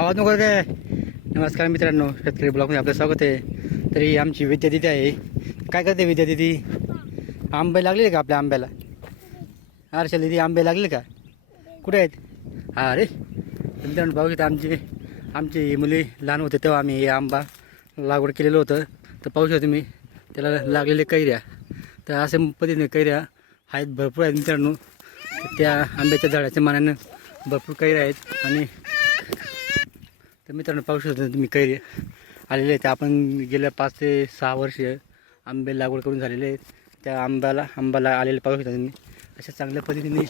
आवाज नको काय. नमस्कार मित्रांनो, शेतकरी ब्लॉगमध्ये आपलं स्वागत आहे. तरी आमची विद्या दिदी आहे. काय करते विद्या दिदी? आंबे लागले का आपल्या आंब्याला? हर्षल दिदी आंबे लागले का? कुठे आहेत? हा अरे मित्रांनो, पाहू शकता आमची मुली लहान होते तेव्हा आम्ही हे आंबा लागवड केलेलं होतं. तर पाहू शकता तुम्ही त्याला लागलेले कैऱ्या. तर अशा पद्धतीने कैऱ्या आहेत, भरपूर आहेत मित्रांनो. त्या आंब्याच्या झाडाच्या मानानं भरपूर कैऱ्या आहेत. आणि तर मित्रांनो पाहू शकता तुम्ही कैरी आलेले आहेत. आपण गेल्या 5 ते 6 वर्ष आंबे लागवड करून झालेले आहेत. त्या आंबाला आलेले पाहू शकता तुम्ही. अशा चांगल्या पद्धतीने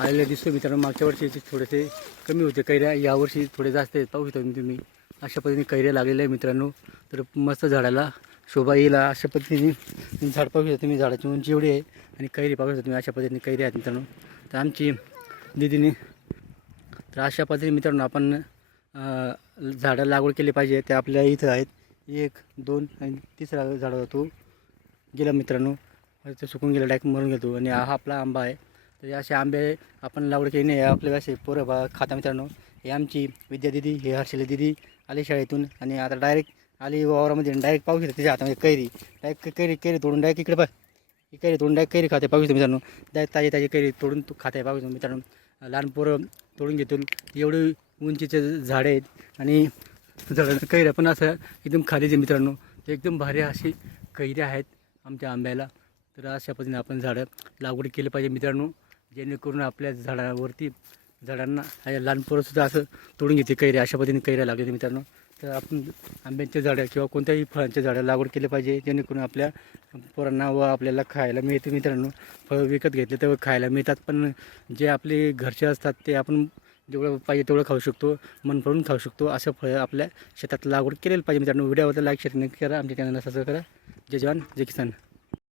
आलेले दिसतो मित्रांनो. मागच्या वर्षी थोडेसे कमी होते कैऱ्या, यावर्षी थोडे जास्त आहेत. पाहू शकता तुम्ही अशा पद्धतीने कैऱ्या लागलेल्या आहे मित्रांनो. तर मस्त झाडाला शोभा येईल अशा पद्धतीने झाड पाहू शकता तुम्ही. झाडाची उंची एवढी आहे आणि कैरी पाहू शकता तुम्ही. अशा पद्धतीने कैरी आहेत मित्रांनो. तर आमची दीदीने तर अशा पद्धतीने मित्रांनो आपण झाडं लागवड केली पाहिजे. ते आपल्या इथं आहेत 1, 2 आणि 3रा झाड तो गेला मित्रांनो. ते सुकून गेला, डायरेक्ट मरून गेलो. आणि हा आपला आंबा आहे. तर असे आंबे आपण लागवड केली नाही. आपले असे पोरं खाता मित्रांनो. हे आमची विद्या दिदी, हे हर्षल दिदी आली शाळेतून आणि आता डायरेक्ट आली वावरामध्ये. डायरेक्ट पाहू शकते तिच्या हातामध्ये कैरी. डायरेक्ट कैरी तोडून डायरेक्ट इकडे बघ. ही कैरी तोडून डायरेक्ट कैरी खाते पाहू शकतो मित्रांनो. डायरेक्ट ताजी कैरी तोडून खाते पाहू शकतो मित्रांनो. लहान पोरं तोडून घेतो. एवढी उंचीचे झाडे आहेत आणि झाडाचं कैऱ्या पण असं एकदम खालीचे मित्रांनो. ते एकदम भारी अशी कैऱ्या आहेत आमच्या आंब्याला. तर अशा पद्धतीने आपण झाडं लागवड केली पाहिजे मित्रांनो, जेणेकरून आपल्या झाडांना लहान पोरंसुद्धा असं तोडून घेते कैऱ्या. अशा पद्धतीने कैऱ्या लागले मित्रांनो. तर आपण आंब्यांचे झाडं किंवा कोणत्याही फळांचे झाडं लागवड केले पाहिजे, जेणेकरून आपल्या पोरांना व आपल्याला खायला मिळते मित्रांनो. फळं विकत घेतले तर खायला मिळतात, पण जे आपले घरचे असतात ते आपण जेवढं पाहिजे तेवढं खाऊ शकतो, मन भरून खाऊ शकतो. असं फळं आपल्या शेतात लागवड केलेलं पाहिजे मित्रांनो. व्हिडिओबद्दल लाईक शेअर नक्की करा. आमच्या चॅनलला सबस्क्राईब करा. जय जवान जय किसान.